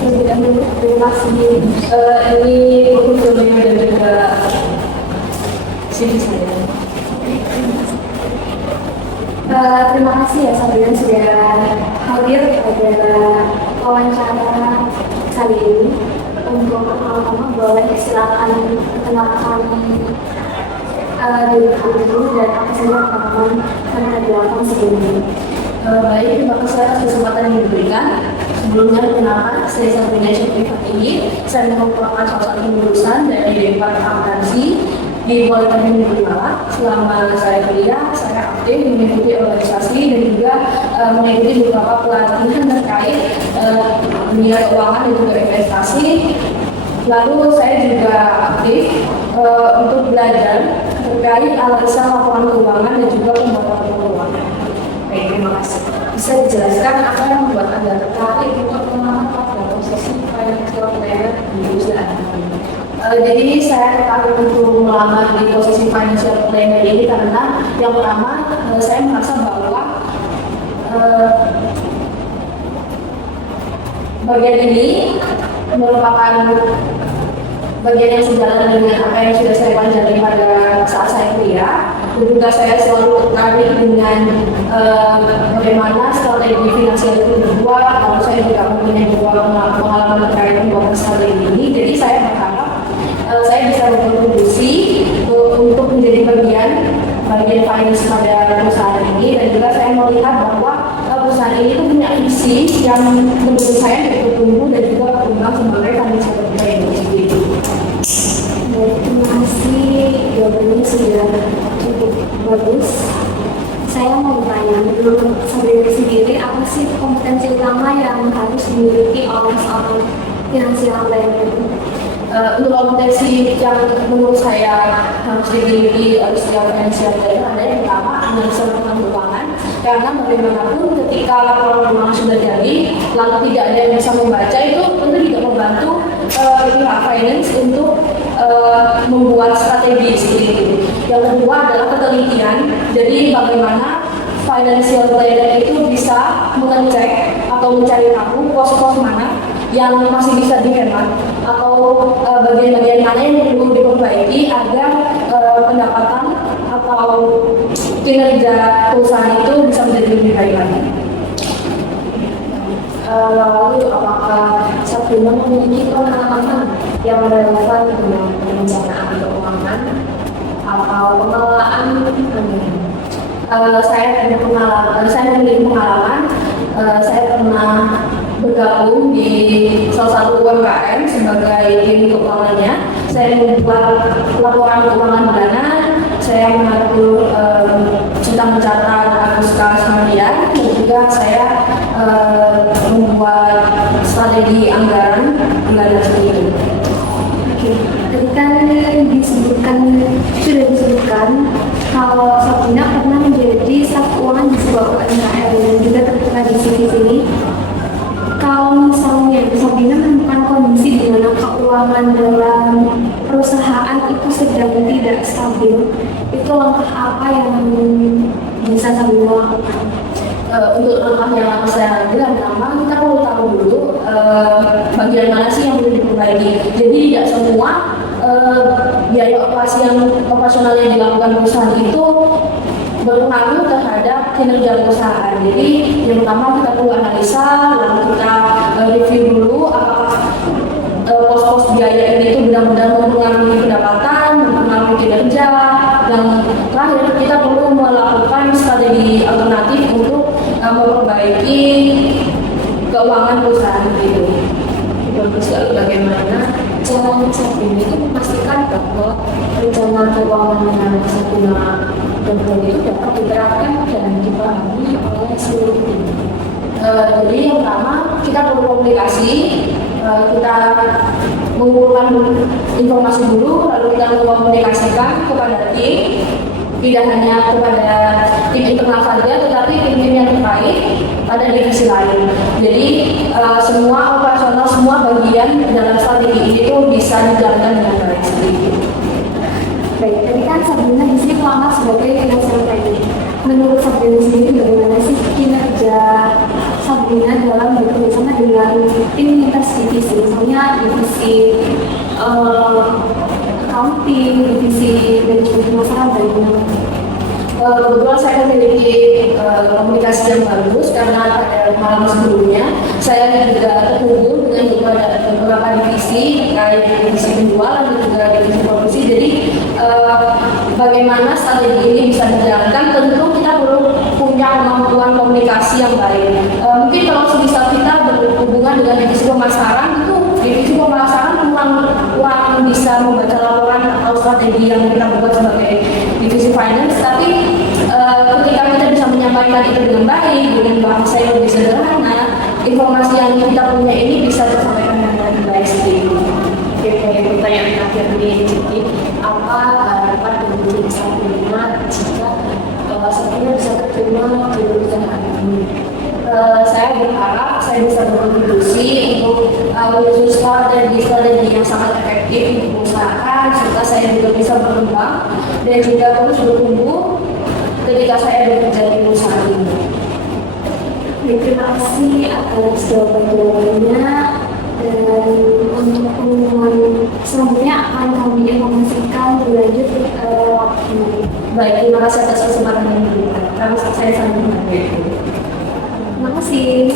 Lebih dahulu terima kasih. Ini fotonya dan juga CV saya. Terima kasih ya Sabrina sudah hadir pada wawancara kali ini. Untuk pertama-tama boleh silakan perkenalkan diri kamu dulu dan apa saja pengalaman yang telah dilakukan sebelumnya. Baik, terima kasih atas kesempatan yang diberikan. Sebelumnya perkenalkan, saya Sabrina Syafri. Saya merupakan salah satu lulusan dari Departemen Akuntansi di Politeknik Unpad. Selama saya kuliah, saya aktif mengikuti organisasi dan juga mengikuti beberapa pelatihan terkait dunia keuangan dan juga investasi. Lalu saya juga aktif untuk belajar terkait analisa laporan keuangan dan juga pembuatan keuangan. Baik, terima kasih. Bisa dijelaskan apa yang membuat Anda tertarik untuk mengambil pada posisi financial planner di perusahaan? Jadi saya tertarik untuk melamar di posisi financial planner ini karena yang pertama saya merasa bahwa bagian ini merupakan bagian yang sejalan dengan apa yang sudah saya pelajari pada saat saya kuliah. Dan juga saya selalu tertarik dengan bagaimana strategi finansial itu dibuat. Lalu saya juga mempunyai pengalaman terkait pembuatan strategi ini. Jadi saya berharap saya bisa berkontribusi untuk menjadi bagian finance pada perusahaan ini. Dan juga saya melihat bahwa perusahaan ini itu punya visi yang menurut saya bertumbuh dan juga berkembang sebagai financial planner. Terima kasih, jawabannya sudah cukup bagus. Saya mau bertanya, menurut Sabrina sendiri, apa sih kompetensi utama yang harus dimiliki oleh seorang financial planner? Untuk kompetensi yang menurut saya harus dimiliki oleh setiap financial planner ada yang pertama, analisa laporan keuangan. Karena bagaimanapun ketika laporan keuangan sudah jadi, lalu tidak ada yang bisa membaca, itu tentu tidak membantu pihak finance untuk membuat strategi seperti itu. Yang kedua adalah ketelitian. Jadi bagaimana financial planner itu bisa mengecek atau mencari tahu pos-pos mana yang masih bisa dihemat atau bagian-bagian mana yang perlu diperbaiki agar pendapatan atau kinerja perusahaan itu bisa menjadi lebih baik lagi. Lalu apakah Sabrina memiliki pengalaman yang relevan dengan perencanaan keuangan atau pengelolaan anggaran? Saya memiliki pengalaman. Saya pernah bergabung di salah satu UMKM sebagai tim keuangannya. Saya membuat laporan keuangan bulanan. Saya mengatur tentang mencatat arus kas harian dan juga saya membuat strategi anggaran bulanan sendiri. Oke, tadi kan sudah disebutkan kalau Sabrina pernah menjadi staf keuangan di sebuah UMKM dan juga tertera di CV ini. Kalau misalnya Sabrina menemukan kondisi di mana keuangan dalam perusahaan itu sedang tidak stabil, itu langkah apa yang bisa Sabrina lakukan? Untuk langkah yang akan saya ambil, yang pertama kita perlu tahu dulu bagian mana sih yang perlu diperbaiki. Jadi tidak semua biaya operasional yang dilakukan perusahaan itu berpengaruh terhadap kinerja perusahaan. Jadi yang pertama kita perlu analisa, lalu kita review dulu apakah pos-pos biaya ini itu benar-benar mempengaruhi pendapatan, mempengaruhi kinerja, dan terakhir kita perlu melakukan strategi alternatif untuk memperbaiki keuangan perusahaan itu. Bagus sekali bagaimana cara Sabrina itu memastikan bahwa rencana keuangan yang Sabrina dan itu dapat diterapkan dan dipahami oleh seluruh tim. Jadi yang pertama kita perlu komunikasi, kita mengumpulkan informasi dulu, lalu kita mengkomunikasikan kepada tim, tidak hanya kepada tim internal saja, tetapi tim-tim yang terkait pada divisi lain. Jadi semua operasional, semua bagian dalam strategi ini itu bisa dijalankan dengan baik. Baik, tadi kan Sabrina di sini melamar sebagai financial planner. menurut Sabrina sendiri bagaimana sih kinerja Sabrina dalam bekerjasama dengan tim lintas divisi, misalnya divisi accounting, divisi manajemen pemasaran dan lain-lain. Kebetulan saya memiliki komunikasi yang bagus karena pada malam sebelumnya saya juga terhubung dengan beberapa divisi, terkait divisi penjualan dan juga divisi produksi. Jadi bagaimana strategi ini bisa dijalankan, tentu kita perlu punya kemampuan komunikasi yang baik. Mungkin kalau sebisa kita berhubungan dengan divisi pemasaran, itu divisi pemasaran kurang bisa membaca laporan atau strategi yang kita buat sebagai divisi finance, tapi ketika kita bisa menyampaikan itu dengan baik, dengan bahasa yang lebih sederhana, informasi yang kita punya ini bisa tersampaikan dengan baik sendiri. Oke, pertanyaan terakhir nih, jadi apa harapan dari Sabrina jika Sabrina bisa terima di perusahaan ini? Saya berharap saya bisa berkontribusi untuk menyusun strategi yang sangat efektif untuk perusahaan, serta saya juga bisa berkembang dan juga terus bertumbuh ketika saya bekerja di perusahaan ini. Terima kasih atas jawaban-jawabannya, dan untuk pengumuman selanjutnya akan kami informasikan lebih lanjut waktunya. Baik, terima kasih atas kesempatan yang diberikan. Saya sangat menghargai. Terima kasih.